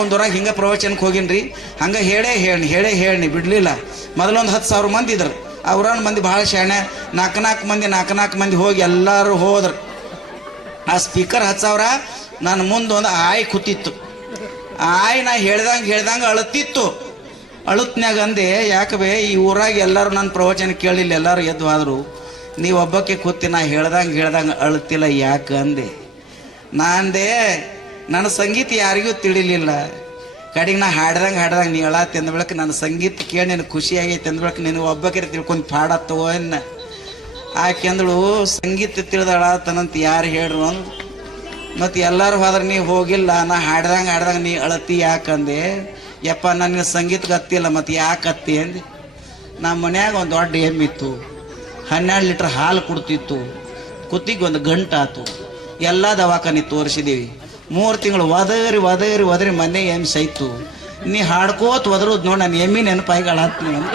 ಒಂದೂರಾಗ ಹಿಂಗೆ ಪ್ರವಚನಕ್ಕೆ ಹೋಗಿನ್ರಿ. ಹಂಗೆ ಹೇಳಿ ಬಿಡಲಿಲ್ಲ. ಮೊದಲೊಂದು 10,000 ಮಂದಿ ಇದ್ರು. ಅವ್ರನ್ನ ಮಂದಿ ಭಾಳ ಶಾಣೆ, ನಾಲ್ಕು ಮಂದಿ ಹೋಗಿ ಎಲ್ಲರೂ ಹೋದ್ರು. ಆ ಸ್ಪೀಕರ್ 10,000 ನನ್ನ ಮುಂದೆ ಒಂದು ಆಯ್ ಕೂತಿತ್ತು. ಆಯ್ ನಾ ಹೇಳ್ದಂಗೆ ಅಳುತ್ತಿತ್ತು. ಅಳುತ್ನ್ಯಾಗ ಅಂದೆ, ಯಾಕವೇ ಈ ಊರಾಗ ಎಲ್ಲರೂ ನನ್ನ ಪ್ರವಚನ ಕೇಳಿಲ್ಲ, ಎಲ್ಲರೂ ಎದ್ದು ಆದರು, ನೀವು ಒಬ್ಬಕ್ಕೆ ಕೂತಿ ನಾ ಹೇಳ್ದಂಗೆ ಅಳುತ್ತಿಲ್ಲ ಯಾಕೆ ಅಂದೆ. ನಾ ಅಂದೆ, ನನ್ನ ಸಂಗೀತ ಯಾರಿಗೂ ತಿಳಿಲಿಲ್ಲ. ಕಡೆಗೆ ನಾ ಹಾಡ್ದಂಗೆ ನೀ ಹೇಳತ್ತೆ ಅಂದ ಬೆಳಕ್ಕೆ ನನ್ನ ಸಂಗೀತ ಕೇಳಿ ನಿನಗೆ ಖುಷಿ ಆಗೈತೆ ಅಂದ ಬೆಳಕ್ಕೆ ನೀನು ಒಬ್ಬಕ್ಕೆ ತಿಳ್ಕೊಂಡು ಪಾಡತ್ತವೋ ಅನ್ನ. ಆಕೆ ಅಂದಳು, ಸಂಗೀತ ತಿಳಿದಳತನಂತ ಯಾರು ಹೇಳ್ರು ಅಂದು. ಮತ್ತು ಎಲ್ಲರೂ ಹೋದ್ರೆ ನೀ ಹೋಗಿಲ್ಲ, ನಾ ಹಾಡ್ದಂಗೆ ನೀ ಅಳತಿ ಯಾಕಂದೆ. ಯಪ್ಪ ನನ್ನ ಸಂಗೀತ ಗತ್ತಿಲ್ಲ ಮತ್ತು ಯಾಕೆ ಅತ್ತಿ ಅಂದೆ. ನಮ್ಮ ಮನ್ಯಾಗ ಒಂದು ದೊಡ್ಡ ಎಮ್ಮಿತ್ತು, 12 ಲೀಟ್ರ್ ಹಾಲು ಕೊಡ್ತಿತ್ತು, ಕುತ್ತಿಗೆ ಒಂದು ಗಂಟಾತು, ಎಲ್ಲ ದವಾಖಾನೆ ತೋರಿಸಿದ್ದೀವಿ. 3 ತಿಂಗಳು ಒದರಿ ಮನೆ ಎಮ್ಮಿ ಸೈತು. ನೀ ಹಾಡ್ಕೋತ ಒದರೋದು ನೋಡಿ ನಾನು ಎಮ್ಮಿ ನೆನಪಾಯಿಗಳಾತ್ನಿ ಅಂತ.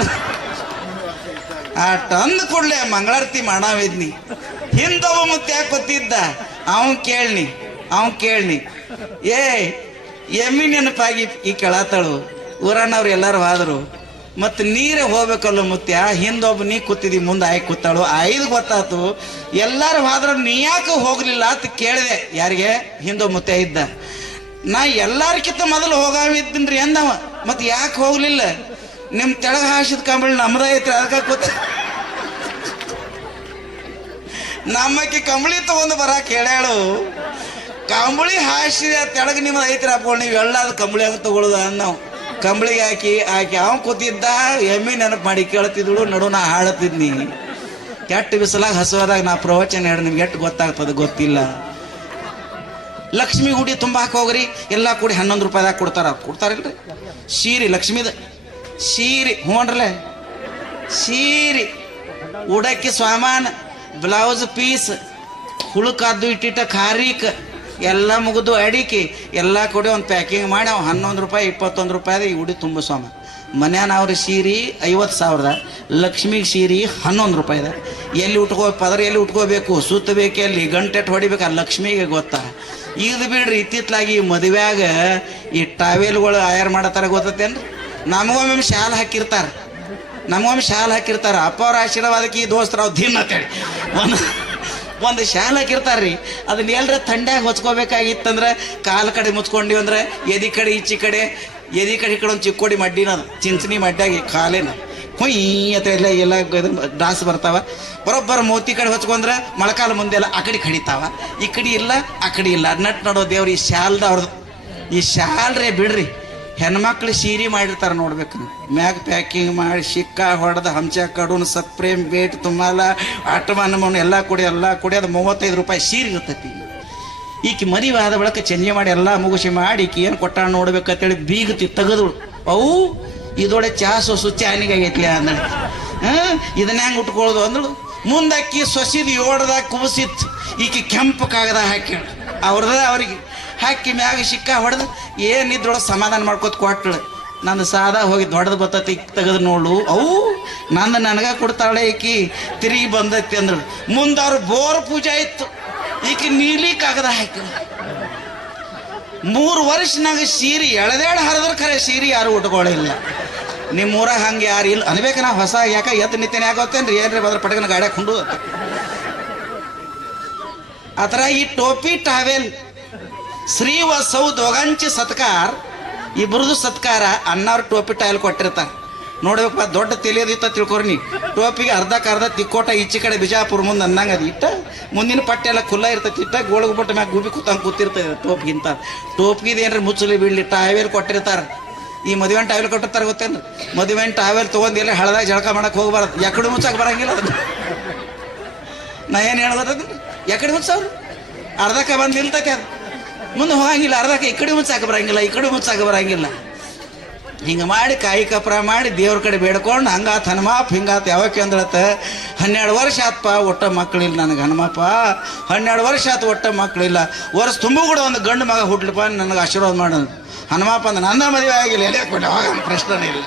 ಅಂದು ಕೂಡಲೇ ಮಂಗಳಾರತಿ ಮಾಡಾವಿದ್ನಿ. ಹಿಂದೊಬ್ಬ ಮುತ್ತೆ ಯಾಕೆ ಗೊತ್ತಿದ್ದ, ಅವನು ಕೇಳ್ನಿ ಏ ಎಮ್ಮಿ ನೆನಪಾಗಿ ಈ ಕೇಳತ್ತಳು. ಊರನ್ನವ್ರು ಎಲ್ಲರೂ ಹೋದರು. ಮತ್ತು ನೀರೇ ಹೋಗ್ಬೇಕಲ್ಲ ಮುತ್ಯ, ಹಿಂದೊಬ್ಬ ನೀ ಕೂತಿದ್ದಿ, ಮುಂದೆ ಆಯ್ ಕೂತಾಳು. 5 ಗೊತ್ತಾತು. ಎಲ್ಲರೂ ಹೋದ್ರು, ನೀ ಯಾಕೆ ಹೋಗ್ಲಿಲ್ಲ ಅಂತ ಕೇಳಿದೆ. ಯಾರಿಗೆ? ಹಿಂದೊಬ್ಬ ಮುತ್ಯ ಇದ್ದ. ನಾ ಎಲ್ಲಾರ್ಕಿಂತ ಮೊದಲು ಹೋಗಾವಿದ್ದೀನ್ರಿ ಅಂದವ. ಮತ್ತು ಯಾಕೆ ಹೋಗ್ಲಿಲ್ಲ? ನಿಮ್ಮ ತೆಳಗ ಹಾಸಿದ ಕಂಬಳಿ ನಮ್ದ ಐತ್ರಿ, ಅದಕ್ಕೆ ಕೂತ ನಮ್ಮಕ್ಕೆ ಕಂಬಳಿ ತಗೊಂಡು ಬರಾಕ್ ಹೇಳ್ಯಾಳು. ಕಂಬಳಿ ಹಾಸಿದ ತೆಳಗ ನಿಮ್ದು ಐತ್ರಿ ಅಪ್ಪ, ನೀವು ಎಲ್ಲಾದ್ರು ಕಂಬಳಿ ಆಗ ತಗೊಳ್ಳೋದ ನಾವು. ಕಂಬಳಿಗೆ ಹಾಕಿ ಅವನು ಕೂತಿದ್ದ, ಎಮ್ಮಿ ನೆನಪು ಮಾಡಿ ಕೇಳ್ತಿದ್ಳು. ನಡು ನಾ ಹಾಳತ್ತಿದ್ನಿ. ಕೆಟ್ಟ ಬಿಸಲಾಗ ಹಸುವಾದಾಗ ನಾ ಪ್ರವಚನ ಹೇಳಿ ನಿಮ್ಗೆ ಎಷ್ಟು ಗೊತ್ತಾಗ್ತದೆ ಗೊತ್ತಿಲ್ಲ. ಲಕ್ಷ್ಮಿ ಗುಡಿ ತುಂಬಾಕ್ ಹೋಗ್ರಿ, ಎಲ್ಲ ಕೂಡಿ 11 ರೂಪಾಯಿದಾಗ ಕೊಡ್ತಾರಿಲ್ರಿ. ಸೀರೆ ಲಕ್ಷ್ಮಿದ ಸೀರೆ, ಹ್ಞೂನ್ರಲ್ಲ ಸೀರೆ, ಉಡಕ್ಕಿ ಸಾಮಾನು, ಬ್ಲೌಸ್ ಪೀಸ್, ಹುಳುಕಾದ್ದು ಇಟ್ಟಿಟ್ಟ ಖಾರೀಕ್ ಎಲ್ಲ ಮುಗಿದು ಅಡಿಕೆ ಎಲ್ಲ ಕೊಡಿ ಒಂದು ಪ್ಯಾಕಿಂಗ್ ಮಾಡಿ ಅವು 11 ರೂಪಾಯಿ 21 ರೂಪಾಯಿದ ಈ ಉಡಿ ತುಂಬ ಸ್ವಾಮ. ಮನ್ಯಾನ ಅವ್ರ ಸೀರೆ 50,000, ಲಕ್ಷ್ಮಿಗೆ ಸೀರೆ 11 ರೂಪಾಯಿದ. ಎಲ್ಲಿ ಪದರ ಎಲ್ಲಿ ಉಟ್ಕೋಬೇಕು, ಸುತ್ತಬೇಕು, ಎಲ್ಲಿ ಗಂಟೆಟ್ಟು ಹೊಡಿಬೇಕು, ಆ ಲಕ್ಷ್ಮಿಗೆ ಗೊತ್ತಾ. ಇದು ಬಿಡ್ರಿ, ಇತ್ತಿತ್ತಲಾಗಿ ಮದುವೆಯಾಗ ಈ ಟಾವೆಲ್ಗಳು ಆಯಾರು ಮಾಡತ್ತಾರ ಗೊತ್ತೇನ್ರಿ. ನಮಗೊಮ್ಮೆ ಶಾಲೆ ಹಾಕಿರ್ತಾರೆ, ಅಪ್ಪ ಅವ್ರ ಆಶೀರ್ವಾದಕ್ಕೆ ಈ ದೋಸ್ತರ ಅವು ದಿನ ಅಂತೇಳಿ ಒಂದು ಶಾಲೆ ಹಾಕಿರ್ತಾರ್ರಿ. ಅದನ್ನ ಎಲ್ಲರ ಥಂಡ್ಯಾಗ ಹೊಚ್ಕೋಬೇಕಾಗಿತ್ತಂದ್ರೆ ಕಾಲು ಕಡೆ ಮುಚ್ಕೊಂಡಿವಿ ಅಂದ್ರೆ ಎದಿ ಕಡೆ ಈ ಕಡೆ ಒಂದು ಚಿಕ್ಕೋಡಿ ಮಡ್ಡಿನ, ಅದು ಚಿಂಚನಿ ಮಡ್ಡಾಗಿ ಕಾಲೇನ ಹುಯ್ ಅಂತ ಎಲ್ಲ ಡಾಸ್ ಬರ್ತಾವ. ಬರೋಬ್ಬರ ಮೋತಿ ಕಡೆ ಹೊಚ್ಕೊಂಡ್ರೆ ಮೊಳಕಾಲ ಮುಂದೆಲ್ಲ ಆ ಕಡೆ ಕಡಿತಾವ, ಈ ಕಡೆ ಇಲ್ಲ ಆ ಕಡೆ ಇಲ್ಲ. ನಟ್ ನೋಡೋ ದೇವ್ರು ಈ ಶಾಲ್ದ ಅವ್ರದ್ದು. ಈ ಶಾಲ್ರೇ ಬಿಡ್ರಿ, ಹೆಣ್ಮಕ್ಳು ಸೀರೆ ಮಾಡಿರ್ತಾರೆ ನೋಡ್ಬೇಕು. ಮ್ಯಾಗ ಪ್ಯಾಕಿಂಗ್ ಮಾಡಿ ಶಿಕ್ಕ ಹೊಡೆದ ಹಂಚ ಕಡುನ್ ಸಪ್ರೇಮ್ ಬೇಟ್ ತುಂಬಲ್ಲ ಆಟಮಾನ ಎಲ್ಲ ಕೊಡಿ ಅದು 35 ರೂಪಾಯಿ ಸೀರೆ ಇರ್ತೈತಿ. ಈಕೆ ಮದುವೆ ಆದ ಬಳಿಕ ಚೇಂಜ್ ಮಾಡಿ ಎಲ್ಲ ಮುಗಿಸಿ ಮಾಡಿ ಈಕೆ ಏನು ಕೊಟ್ಟಾಳ ನೋಡ್ಬೇಕಂತೇಳಿ ಬೀಗತಿ ತೆಗೆದಳು. ಅವು ಇದೊಳೆ ಚಾ ಸೊಸು ಚಾನಿಗಾಗೈತಿ ಅಂದಳು. ಇದನ್ನ ಹೆಂಗೆ ಉಟ್ಕೊಳ್ಳೋದು ಅಂದಳು. ಮುಂದಕ್ಕಿ ಸೊಸಿದು 7ದಾಗ ಕುಬಸಿತ್ತು. ಈಕೆ ಕೆಂಪು ಕಾಗದ ಹಾಕ್ಯಾಳ, ಅವ್ರಿಗೆ ಹಾಕಿ ಮ್ಯಾಗ ಶಿಕ್ಕ ಹೊಡೆದು ಏನಿದ್ರೊಳಗೆ ಸಮಾಧಾನ ಮಾಡ್ಕೋತ ಕೊಟ್ಟಳು. ನಂದು ಸಾದಾ ಹೋಗಿ ದೊಡ್ಡದು ಬರ್ತೈತಿ ತೆಗೆದು ನೋಡು, ಅವು ನನಗ ಕೊಡ್ತಾಳೆ. ಈಕಿ ತಿರುಗಿ ಬಂದೈತಿ ಅಂದಳು. ಮುಂದೆ ಅವ್ರು ಬೋರ್ ಪೂಜೆ ಇತ್ತು, ಈಕಿ ನೀಲಿ ಕಾಗದ ಹಾಕಿ 3 ವರ್ಷನಾಗ ಸೀರೆ ಎಳೆದೇಳು ಹರಿದ್ರೆ ಖರೆ ಸೀರೆ ಯಾರು ಉಟ್ಕೊಳ್ಳಿಲ್ಲ. ನಿಮ್ಮ ಊರಾಗ ಹಂಗೆ ಯಾರು ಇಲ್ಲ ಅನ್ಬೇಕು. ನಾ ಹೊಸ ಯಾಕೆ ಎದ್ದು ನಿತ್ಯನೇ ಆಗೋತ್ತೇನ್ರಿ, ಏನ್ರಿ ಬದ್ರ ಪಟಕನ ಗಾಡ್ಯಾಗ ಕೊಂಡು ಆ ಥರ ಈ ಟೋಪಿ ಟಾವೆಲ್ श्री व सौ दोघांचे सत्कार, इब्रದು ಸತ್ಕಾರ. ಅಣ್ಣವ್ರು ಟೋಪಿ ಟಾವೆಲ್ ಕೊಟ್ಟಿರ್ತಾರೆ ನೋಡ್ಬೇಕಪ್ಪ. ದೊಡ್ಡ ತಿಳಿಯೋದಿತ್ತ ತಿಳ್ಕೊರಿ ನೀವು. ಟೋಪಿಗೆ ಅರ್ಧ ತಿಕ್ಕೋಟ ಈಚೆ ಕಡೆ ಬಿಜಾಪುರ ಮುಂದೆ ಅಂದಂಗೆ ಅದು ಇಟ್ಟ ಮುಂದಿನ ಪಟ್ಟೆ ಎಲ್ಲ ಖುಲ್ಲ ಇರ್ತೈತಿ. ಇಟ್ಟ ಗೋಳಗ್ಬಿಟ್ಟು ಮ್ಯಾಗ ಗುಬಿ ಕೂತಿರ್ತದೆ ಟೋಪಿಗಿಂತ. ಟೋಪಿಗಿದ ಏನ್ರಿ ಮುಚ್ಚಲಿ ಬಿಡ್ಲಿ ಟಾವೆಲ್ ಕೊಟ್ಟಿರ್ತಾರೆ. ಈ ಮದುವೆನ ಟಾವೆಲ್ ಕೊಟ್ಟಿರ್ತಾರೆ ಗೊತ್ತೇನ್ರಿ. ಮದುವೆನ ಟಾವೆಲ್ ತೊಗೊಂಡು ಎಲ್ಲ ಹಳದಾಗ ಜಳಕ ಮಾಡಕ್ಕೆ ಹೋಗ್ಬಾರ್ದು, ಎಕಡೆ ಮುಚ್ಚಾಕ ಬರಂಗಿಲ್ಲ ಅದನ್ನು. ನಾ ಏನು ಹೇಳ್ದ, ಎಕಡೆ ಮುಚ್ಚವ್ರು ಅರ್ಧಕ್ಕೆ ಬಂದು ನಿಲ್ತೈತೆ, ಅದು ಮುಂದೆ ಹೋಗಂಗಿಲ್ಲ. ಅರ್ಧಕ್ಕೆ ಈ ಕಡೆ ಮುಚ್ಚಾಕ ಬರಂಗಿಲ್ಲ. ಹಿಂಗೆ ಮಾಡಿ ಕಾಯಿ ಕಪ್ರ ಮಾಡಿ ದೇವ್ರ ಕಡೆ ಬೇಡ್ಕೊಂಡು ಹಂಗಾತ ಹನುಮಾಪ್ ಹಿಂಗಾತ. ಯಾವಕ್ಕೆ ಅಂದ್ರತ್ತ 12 ವರ್ಷ ಆತ್ಪ ಒಟ್ಟ ಮಕ್ಕಳಿಲ್ಲ ನನಗೆ ಹನುಮಪ್ಪ. 12 ವರ್ಷ ಆತು ಒಟ್ಟ ಮಕ್ಕಳಿಲ್ಲ. ವರ್ಷ ತುಂಬ ಕೂಡ ಒಂದು ಗಂಡು ಮಗ ಹುಟ್ಲಪ್ಪ ನನಗೆ ಆಶೀರ್ವಾದ ಮಾಡೋದು ಹನುಮಪ್ಪ. ಅಂದ್ರೆ ನನ್ನ ಮದುವೆ ಆಗಿಲ್ಲ, ಎಲ್ಲಿ ಕೊಟ್ಟೆ ಅವಾಗ ಪ್ರಶ್ನೆ ಇಲ್ಲ.